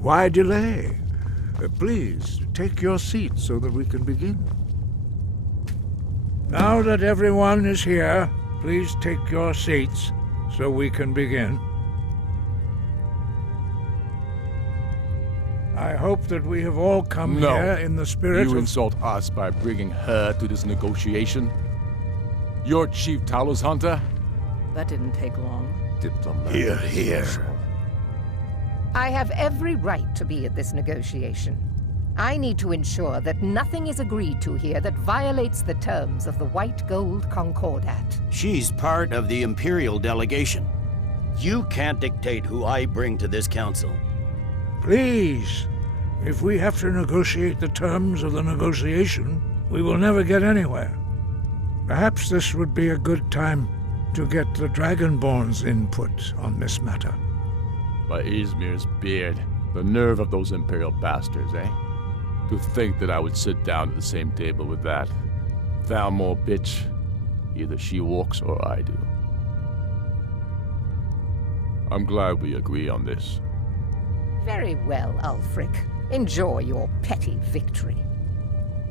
Why delay? Please, take your seat so that we can begin. Now that everyone is here, please take your seats so we can begin. I hope that we have all come here in the spirit You of... insult us by bringing her to this negotiation? You're Chief Talos Hunter? That didn't take long. Diplomat. Here. I have every right to be at this negotiation. I need to ensure that nothing is agreed to here that violates the terms of the White Gold Concordat. She's part of the Imperial delegation. You can't dictate who I bring to this council. Please, if we have to negotiate the terms of the negotiation, we will never get anywhere. Perhaps this would be a good time to get the Dragonborn's input on this matter. By Izmir's beard, the nerve of those Imperial bastards, eh? To think that I would sit down at the same table with that Thalmor bitch. Either she walks or I do. I'm glad we agree on this. Very well, Ulfric. Enjoy your petty victory.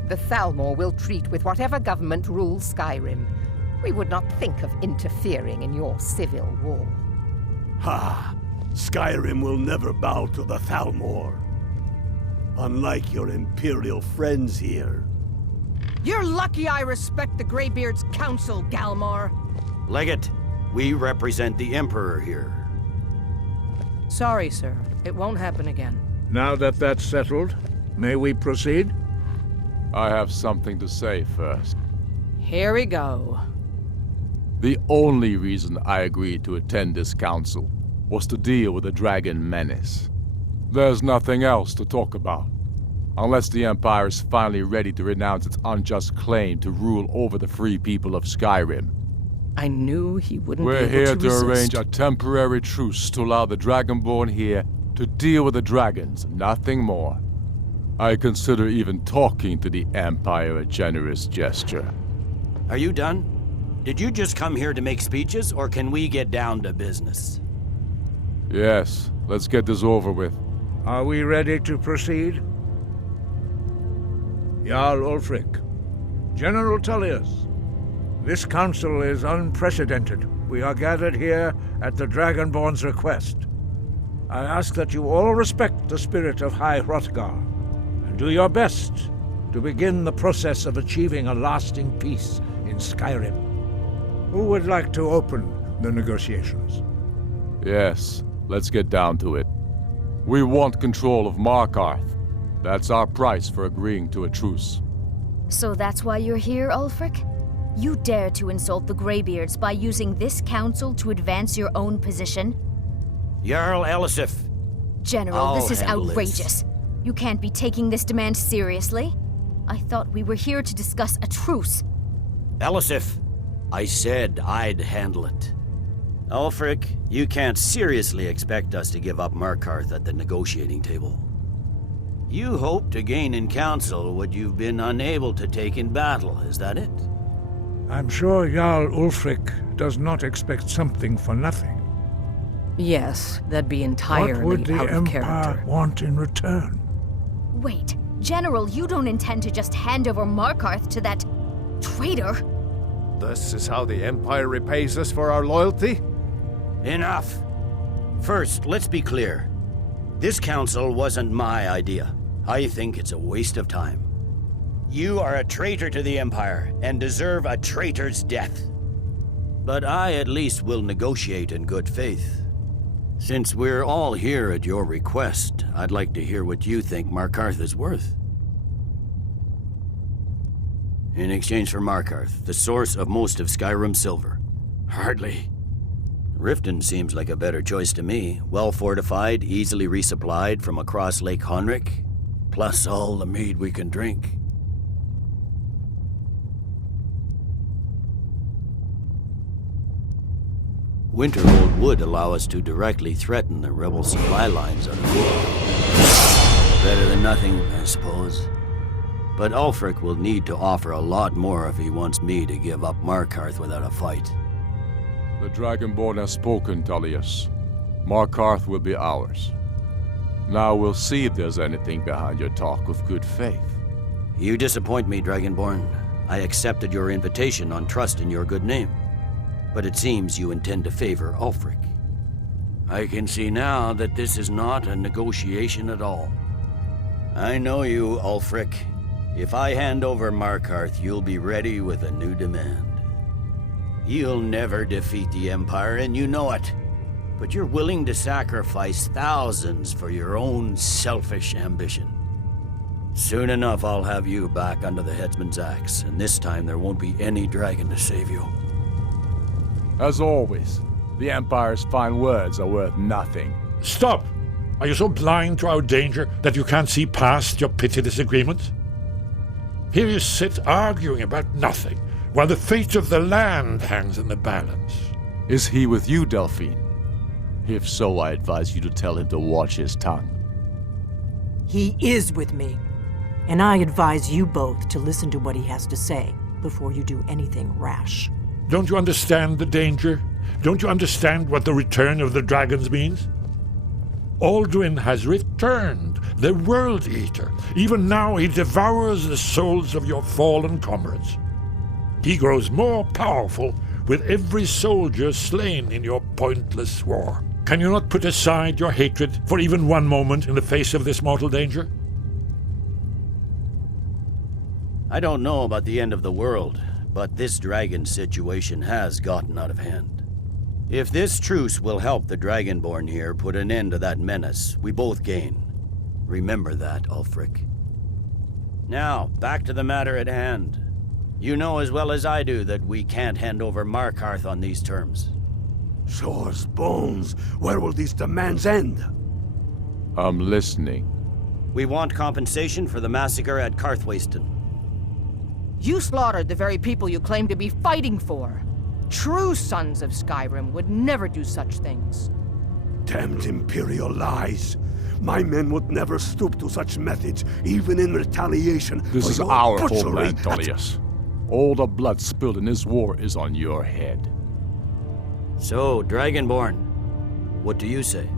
The Thalmor will treat with whatever government rules Skyrim. We would not think of interfering in your civil war. Ha! Skyrim will never bow to the Thalmor. Unlike your Imperial friends here. You're lucky I respect the Greybeard's counsel, Galmar. Legate, we represent the Emperor here. Sorry, sir. It won't happen again. Now that that's settled, may we proceed? I have something to say first. Here we go. The only reason I agreed to attend this council was to deal with the Dragon Menace. There's nothing else to talk about. Unless the Empire is finally ready to renounce its unjust claim to rule over the free people of Skyrim. I knew he wouldn't We're be able here to to resist. arrange a temporary truce to allow the Dragonborn here to deal with the dragons, nothing more. I consider even talking to the Empire a generous gesture. Are you done? Did you just come here to make speeches, or can we get down to business? Yes, let's get this over with. Are we ready to proceed? Jarl Ulfric, General Tullius, this council is unprecedented. We are gathered here at the Dragonborn's request. I ask that you all respect the spirit of High Hrothgar, and do your best to begin the process of achieving a lasting peace in Skyrim. Who would like to open the negotiations? Yes, let's get down to it. We want control of Markarth. That's our price for agreeing to a truce. So that's why you're here, Ulfric? You dare to insult the Greybeards by using this council to advance your own position? Jarl Elisif. General, this is handle outrageous. You can't be taking this demand seriously. I thought we were here to discuss a truce. Elisif, I said I'd handle it. Ulfric, you can't seriously expect us to give up Markarth at the negotiating table. You hope to gain in council what you've been unable to take in battle, is that it? I'm sure Jarl Ulfric does not expect something for nothing. Yes, that'd be What entirely would the out of Empire character. want in return? Wait, General, you don't intend to just hand over Markarth to that traitor? This is how the Empire repays us for our loyalty? Enough! First, let's be clear. This council wasn't my idea. I think it's a waste of time. You are a traitor to the Empire and deserve a traitor's death. But I at least will negotiate in good faith. Since we're all here at your request, I'd like to hear what you think Markarth is worth. In exchange for Markarth, the source of most of Skyrim's silver. Hardly. Riften seems like a better choice to me. Well fortified, easily resupplied from across Lake Honric, plus all the mead we can drink. Winterhold would allow us to directly threaten the rebel supply lines on the field. Better than nothing, I suppose. But Ulfric will need to offer a lot more if he wants me to give up Markarth without a fight. The Dragonborn has spoken, Tullius. Markarth will be ours. Now we'll see if there's anything behind your talk of good faith. You disappoint me, Dragonborn. I accepted your invitation on trust in your good name. But it seems you intend to favor Ulfric. I can see now that this is not a negotiation at all. I know you, Ulfric. If I hand over Markarth, you'll be ready with a new demand. You'll never defeat the Empire, and you know it. But you're willing to sacrifice thousands for your own selfish ambition. Soon enough, I'll have you back under the headsman's axe, and this time there won't be any dragon to save you. As always, the Empire's fine words are worth nothing. Stop! Are you so blind to our danger that you can't see past your petty disagreements? Here you sit arguing about nothing, while the fate of the land hangs in the balance. Is he with you, Delphine? If so, I advise you to tell him to watch his tongue. He is with me, and I advise you both to listen to what he has to say before you do anything rash. Don't you understand the danger? Don't you understand what the return of the dragons means? Alduin has returned, the World Eater. Even now he devours the souls of your fallen comrades. He grows more powerful with every soldier slain in your pointless war. Can you not put aside your hatred for even one moment in the face of this mortal danger? I don't know about the end of the world, but this dragon situation has gotten out of hand. If this truce will help the Dragonborn here put an end to that menace, we both gain. Remember that, Ulfric. Now, back to the matter at hand. You know as well as I do that we can't hand over Markarth on these terms. Shores, bones, where will these demands end? I'm listening. We want compensation for the massacre at Karthwasten. You slaughtered the very people you claim to be fighting for. True sons of Skyrim would never do such things. Damned Imperial lies. My men would never stoop to such methods, even in retaliation. This for is your our butchery homeland, at- Tullius. All the blood spilled in this war is on your head. So, Dragonborn, what do you say?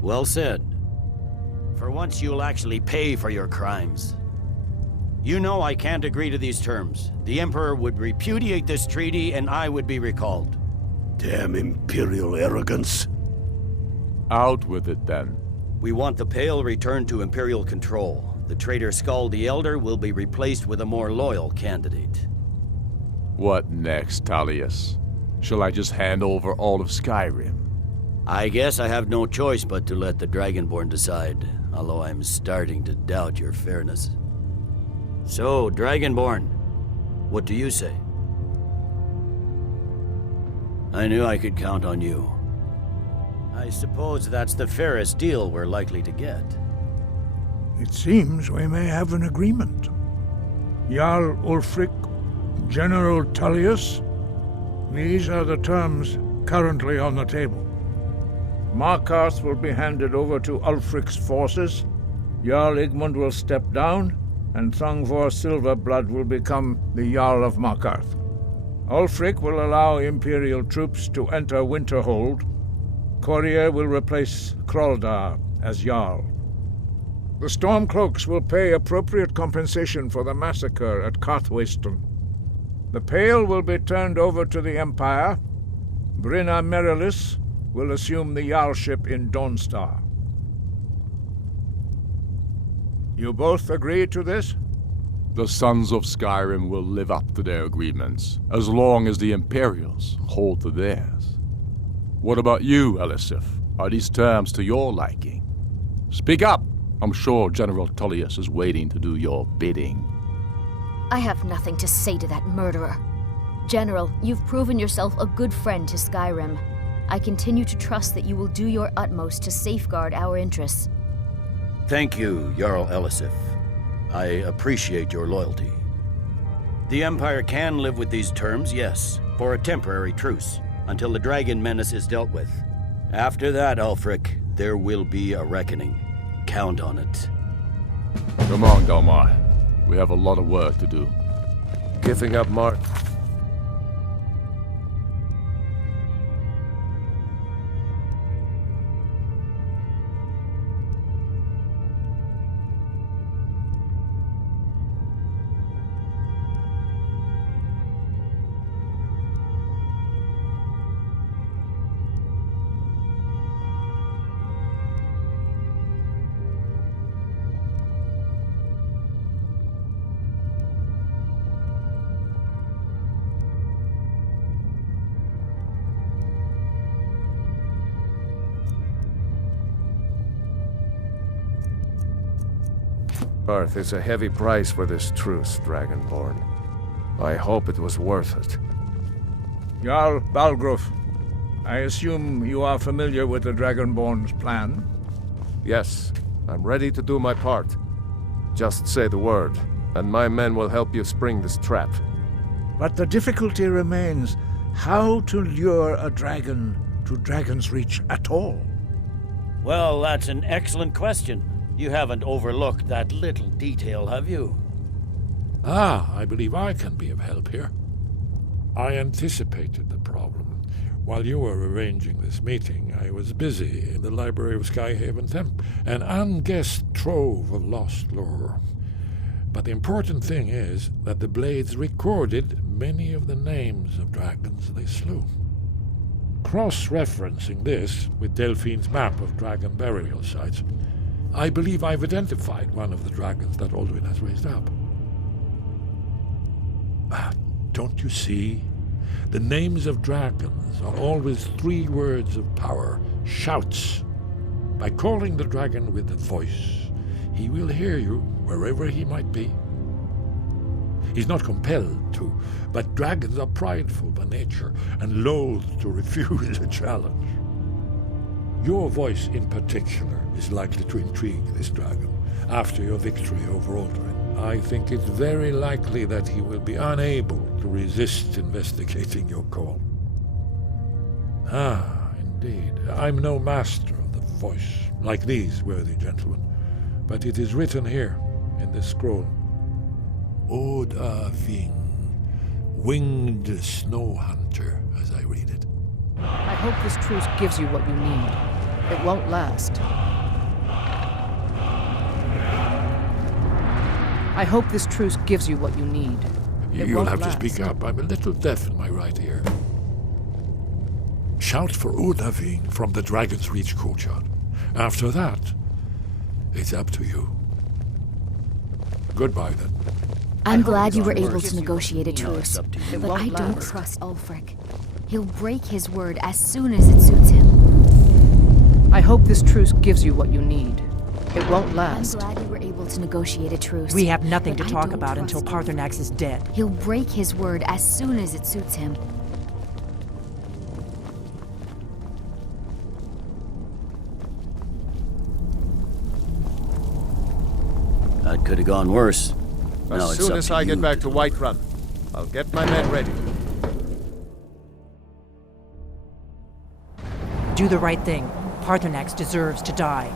Well said. For once you'll actually pay for your crimes. You know I can't agree to these terms. The Emperor would repudiate this treaty and I would be recalled. Damn Imperial arrogance. Out with it, then. We want the Pale returned to Imperial control. The traitor Skull the Elder will be replaced with a more loyal candidate. What next, Tullius? Shall I just hand over all of Skyrim? I guess I have no choice but to let the Dragonborn decide, although I'm starting to doubt your fairness. So, Dragonborn, what do you say? I knew I could count on you. I suppose that's the fairest deal we're likely to get. It seems we may have an agreement. Jarl Ulfric, General Tullius, these are the terms currently on the table. Markarth will be handed over to Ulfric's forces, Jarl Igmund will step down, and Thongvor Silverblood will become the Jarl of Markarth. Ulfric will allow Imperial troops to enter Winterhold. Courier will replace Kraldar as Jarl. The Stormcloaks will pay appropriate compensation for the massacre at Karthwasten. The Pale will be turned over to the Empire. Brinna Merilis will assume the Jarlship in Dawnstar. You both agree to this? The Sons of Skyrim will live up to their agreements, as long as the Imperials hold to theirs. What about you, Elisif? Are these terms to your liking? Speak up! I'm sure General Tullius is waiting to do your bidding. I have nothing to say to that murderer. General, you've proven yourself a good friend to Skyrim. I continue to trust that you will do your utmost to safeguard our interests. Thank you, Jarl Elisif. I appreciate your loyalty. The Empire can live with these terms, yes, for a temporary truce, until the dragon menace is dealt with. After that, Ulfric, there will be a reckoning. Count on it. Come on, Dalmar. We have a lot of work to do. Giving up Mark. Earth is a heavy price for this truce, Dragonborn. I hope it was worth it. Jarl Balgruf, I assume you are familiar with the Dragonborn's plan? Yes, I'm ready to do my part. Just say the word, and my men will help you spring this trap. But the difficulty remains how to lure a dragon to Dragon's Reach at all. Well, that's an excellent question. You haven't overlooked that little detail, have you? I believe I can be of help here. I anticipated the problem. While you were arranging this meeting, I was busy in the library of Skyhaven Temp, an unguessed trove of lost lore. But the important thing is that the Blades recorded many of the names of dragons they slew. Cross-referencing this with Delphine's map of dragon burial sites, I believe I've identified one of the dragons that Alduin has raised up. Don't you see? The names of dragons are always 3 words of power, shouts. By calling the dragon with a voice, he will hear you wherever he might be. He's not compelled to, but dragons are prideful by nature and loath to refuse a challenge. Your voice in particular is likely to intrigue this dragon after your victory over Alduin. I think it's very likely that he will be unable to resist investigating your call. Indeed. I'm no master of the voice, like these worthy gentlemen, but it is written here in this scroll. Oda Ving, winged snow hunter, as I read it. I hope this truce gives you what you need. It won't last. I hope this truce gives you what you need. You'll have to speak up. I'm a little deaf in my right ear. Shout for Odaving from the Dragon's Reach courtyard. After that, it's up to you. Goodbye, then. I'm glad you were able to negotiate a truce, It but won't I don't last. trust Ulfric. He'll break his word as soon as it suits him. I hope this truce gives you what you need. It won't I'm last. glad you were able to negotiate a truce. We have nothing to but I talk don't about until trust him. Parthenax is dead. He'll break his word as soon as it suits him. That could have gone worse. Now As it's soon up as to I you get back to do. Whiterun, I'll get my men ready. Do the right thing. Parthenax deserves to die.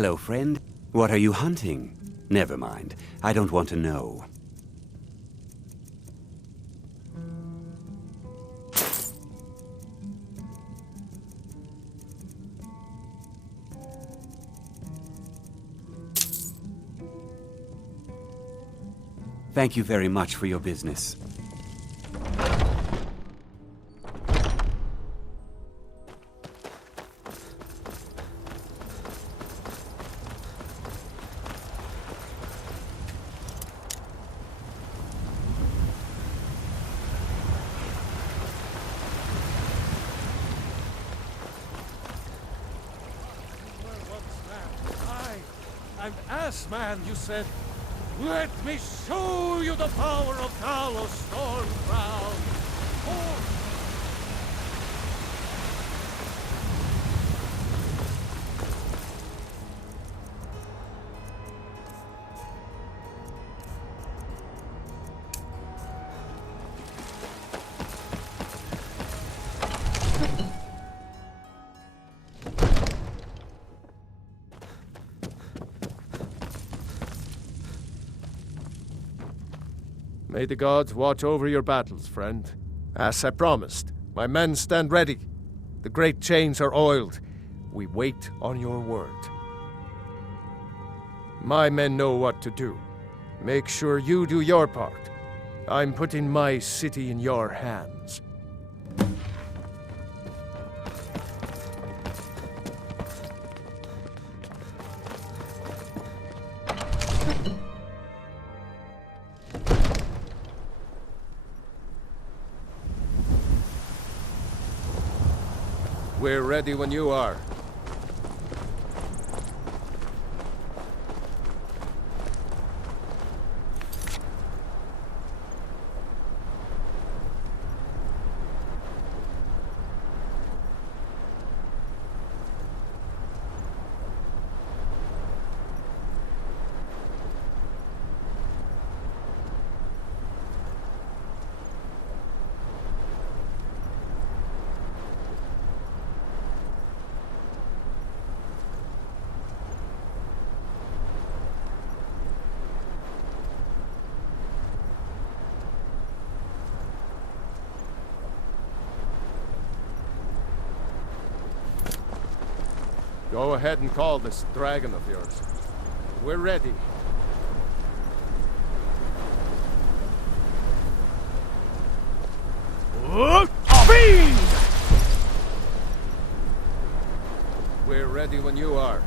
Hello, friend. What are you hunting? Never mind. I don't want to know. Thank you very much for your business. An ass man, you said. Let me show you the power of Talos Stormcrown. May the gods watch over your battles, friend. As I promised, my men stand ready. The great chains are oiled. We wait on your word. My men know what to do. Make sure you do your part. I'm putting my city in your hands. We're ready when you are. Go ahead and call this dragon of yours. We're ready. We're ready when you are.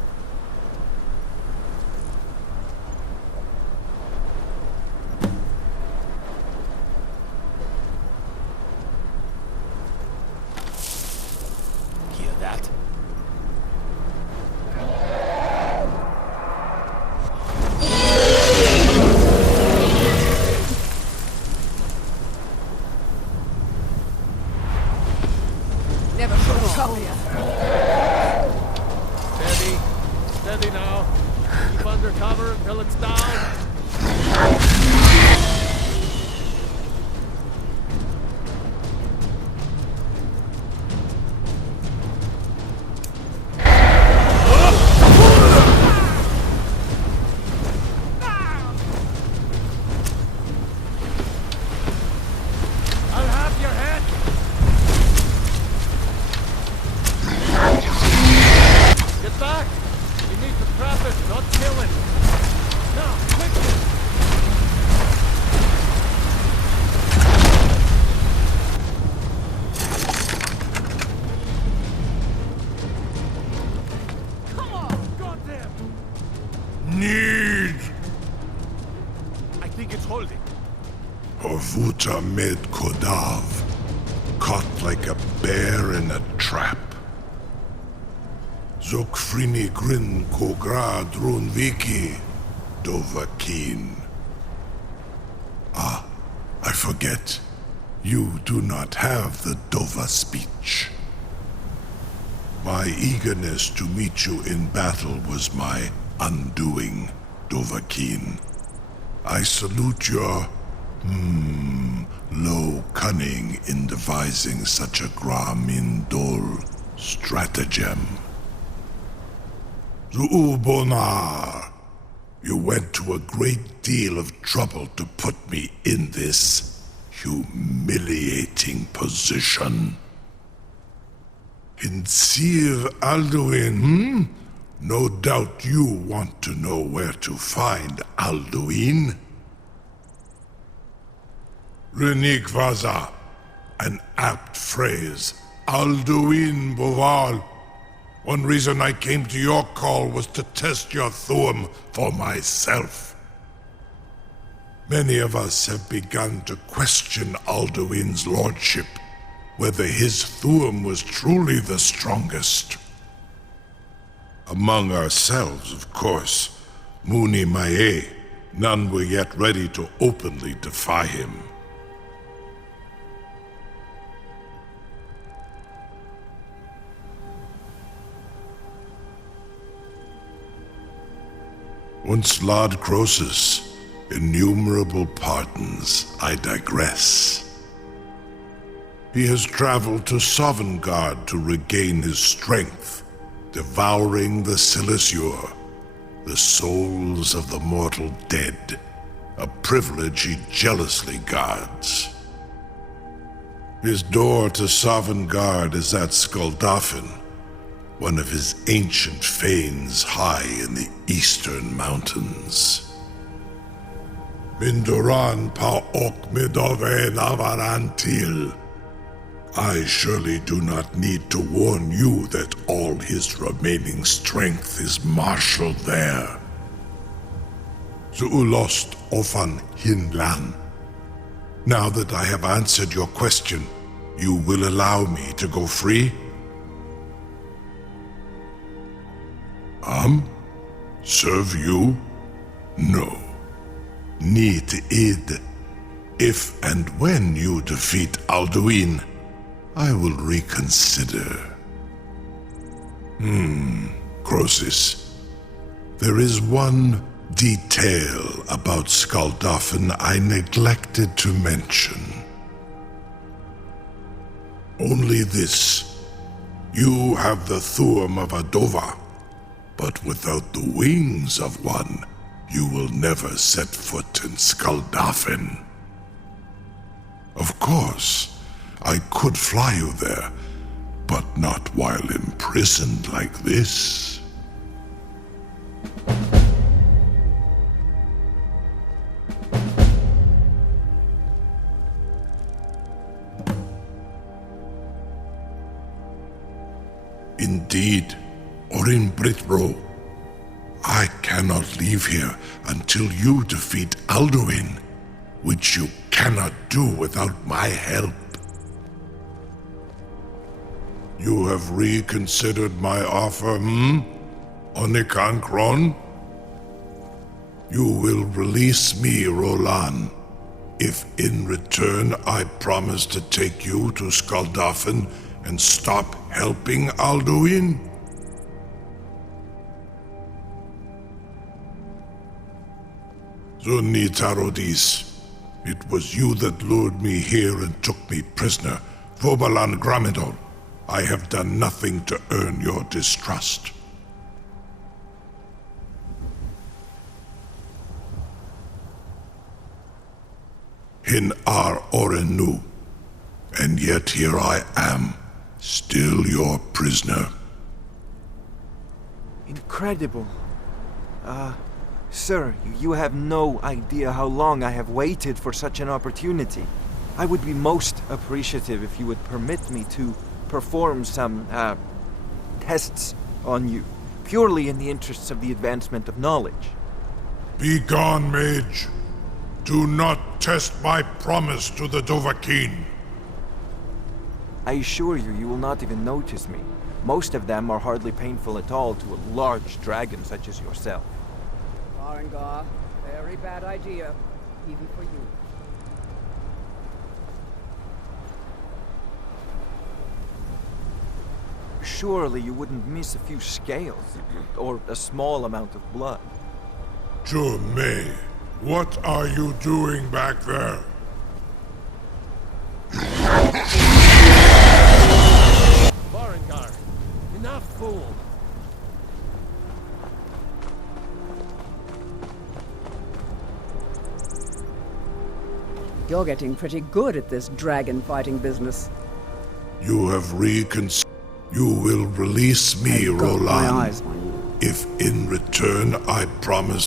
Hear that? Never should have come here. Steady. Steady now. Keep under cover until it's down. I'll have your head. Get back! We need to trap it, not kill it! Now, quickly! Come on! Goddamn! Need I think it's holding. Orvuta med Kodav, caught like a bear in a trap. Zokfrini Grin Kogra Drunviki Dovahkiin. Ah, I forget. You do not have the Dova speech. My eagerness to meet you in battle was my undoing, Dovahkiin. I salute your, low cunning in devising such a Gra Min Dol stratagem. Zuubonar, you went to a great deal of trouble to put me in this humiliating position. In Sir Alduin, No doubt you want to know where to find Alduin. Renigvaza, an apt phrase. Alduin Boval. One reason I came to your call was to test your Thuum for myself. Many of us have begun to question Alduin's lordship, whether his Thuum was truly the strongest. Among ourselves, of course, Muni Mae, none were yet ready to openly defy him. Once Lord Croesus, innumerable pardons, I digress. He has traveled to Sovngarde to regain his strength, devouring the Silesure, the souls of the mortal dead, a privilege he jealously guards. His door to Sovngarde is at Skuldafn, one of his ancient fanes high in the eastern mountains. Mindoran pa ok midove navarantil. I surely do not need to warn you that all his remaining strength is marshaled there. Zuulost ofan hinlan. Now that I have answered your question, you will allow me to go free? Serve you? No. Need id. If and when you defeat Alduin, I will reconsider. Croesus. There is one detail about Skuldafn I neglected to mention. Only this. You have the Thuum of a Dova, but without the wings of one, you will never set foot in Skuldafn. Of course, I could fly you there, but not while imprisoned like this. Indeed, Orin Britbro, I cannot leave here until you defeat Alduin, which you cannot do without my help. You have reconsidered my offer, Onikan Kron? You will release me, Roland, if in return I promise to take you to Skuldafn and stop helping Alduin? Zunitarodis, it was you that lured me here and took me prisoner. Vobalan Gramidol, I have done nothing to earn your distrust. Hin ar Orenu, and yet here I am, still your prisoner. Incredible. Sir, you have no idea how long I have waited for such an opportunity. I would be most appreciative if you would permit me to perform some, tests on you, purely in the interests of the advancement of knowledge. Be gone, mage. Do not test my promise to the Dovahkiin. I assure you, you will not even notice me. Most of them are hardly painful at all to a large dragon such as yourself. Farengar, very bad idea, even for you. Surely you wouldn't miss a few scales, or a small amount of blood. May, what are you doing back there? Farengar, enough fool. You're getting pretty good at this dragon fighting business. You have reconsidered. You will release me, I've got my Roland, eyes on you. if in return I promise